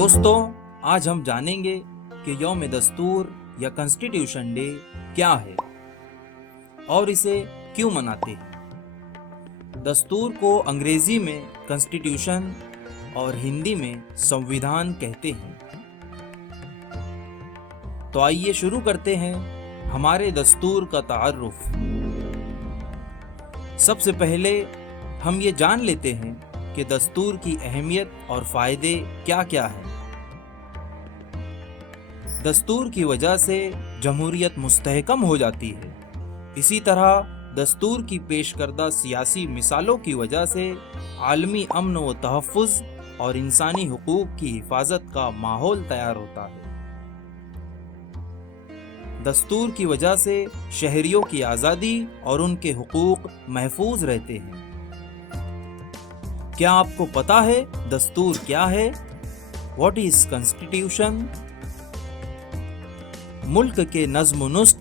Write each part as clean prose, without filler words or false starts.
दोस्तों, आज हम जानेंगे कि यौम दस्तूर या कॉन्स्टिट्यूशन डे क्या है और इसे क्यों मनाते हैं। दस्तूर को अंग्रेजी में कॉन्स्टिट्यूशन और हिंदी में संविधान कहते हैं। तो आइए शुरू करते हैं हमारे दस्तूर का तारुफ। सबसे पहले हम ये जान लेते हैं कि दस्तूर की अहमियत और फ़ायदे क्या क्या हैं। दस्तूर की वजह से जमहूरियत मुस्तहकम हो जाती है। इसी तरह दस्तूर की पेश करदा सियासी मिसालों की वजह से आलमी अमन व तहफ़्फ़ुज़ और इंसानी हुकूक की हिफाजत का माहौल तैयार होता है। दस्तूर की वजह से शहरियों की आज़ादी और उनके हुकूक महफूज रहते हैं। क्या आपको पता है दस्तूर क्या है? What is constitution? मुल्क के नज़्म नुस्ख,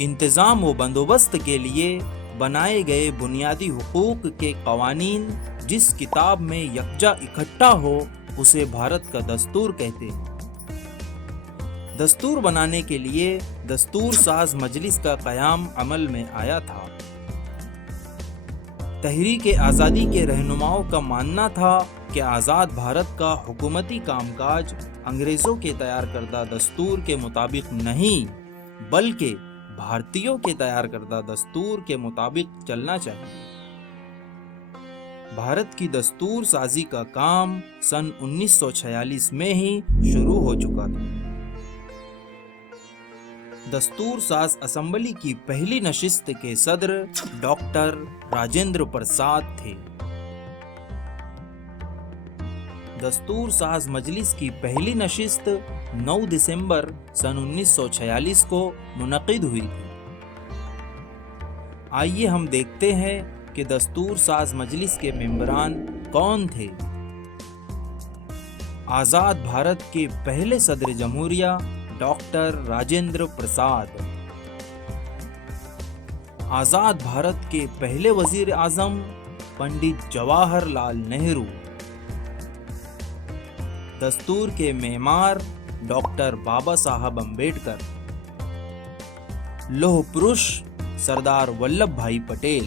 इंतज़ाम व बंदोबस्त के लिए बनाए गए बुनियादी हुकूक के कवानीन जिस किताब में यकजा इकट्ठा हो उसे भारत का दस्तूर कहते हैं। दस्तूर बनाने के लिए दस्तूर साज मजलिस का क़याम अमल में आया था। तहरीक आज़ादी के रहनुमाओं का मानना था कि आज़ाद भारत का हुकूमती कामकाज अंग्रेज़ों के तैयार करदा दस्तूर के मुताबिक नहीं बल्कि भारतीयों के तैयार करदा दस्तूर के मुताबिक चलना चाहिए। भारत की दस्तूर साजी का काम सन 1946 में ही शुरू हो चुका था। दस्तूर साज असेंबली की पहली नशिस्त के सदर डॉक्टर राजेंद्र प्रसाद थे। दस्तूर साज मजलिस की पहली नशिस्त 9 दिसंबर सन 1946 को मुनक़िद हुई थी। आइए हम देखते हैं कि दस्तूर साज मजलिस के मेंबरान कौन थे। आज़ाद भारत के पहले सदर जमहूरिया डॉक्टर राजेंद्र प्रसाद। आज़ाद भारत के पहले वजीर आज़म पंडित जवाहरलाल नेहरू। दस्तूर के मेमार डॉक्टर बाबा साहब अम्बेडकर। लौह पुरुष सरदार वल्लभ भाई पटेल।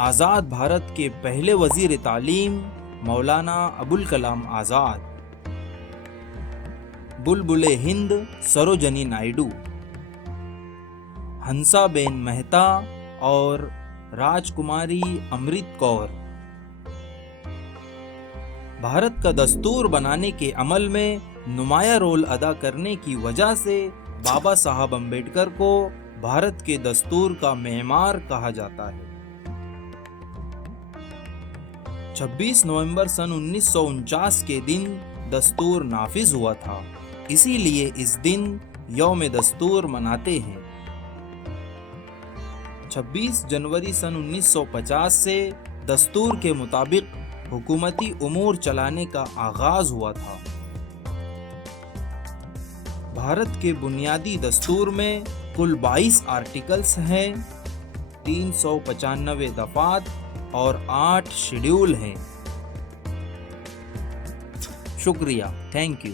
आज़ाद भारत के पहले वजीर तालीम मौलाना अबुल कलाम आज़ाद। बुलबुले हिंद सरोजनी नायडू। हंसाबेन मेहता और राजकुमारी अमृत कौर। भारत का दस्तूर बनाने के अमल में नुमाया रोल अदा करने की वजह से बाबा साहब अम्बेडकर को भारत के दस्तूर का मेमार कहा जाता है। 26 नवंबर सन 1949 के दिन दस्तूर नाफिज हुआ था, इसीलिए इस दिन यौम दस्तूर मनाते हैं। 26 जनवरी सन 1950 से दस्तूर के मुताबिक हुकूमती उमूर चलाने का आगाज हुआ था। भारत के बुनियादी दस्तूर में कुल 22 आर्टिकल्स हैं, 395 दफात और 8 शेड्यूल हैं। शुक्रिया, थैंक यू।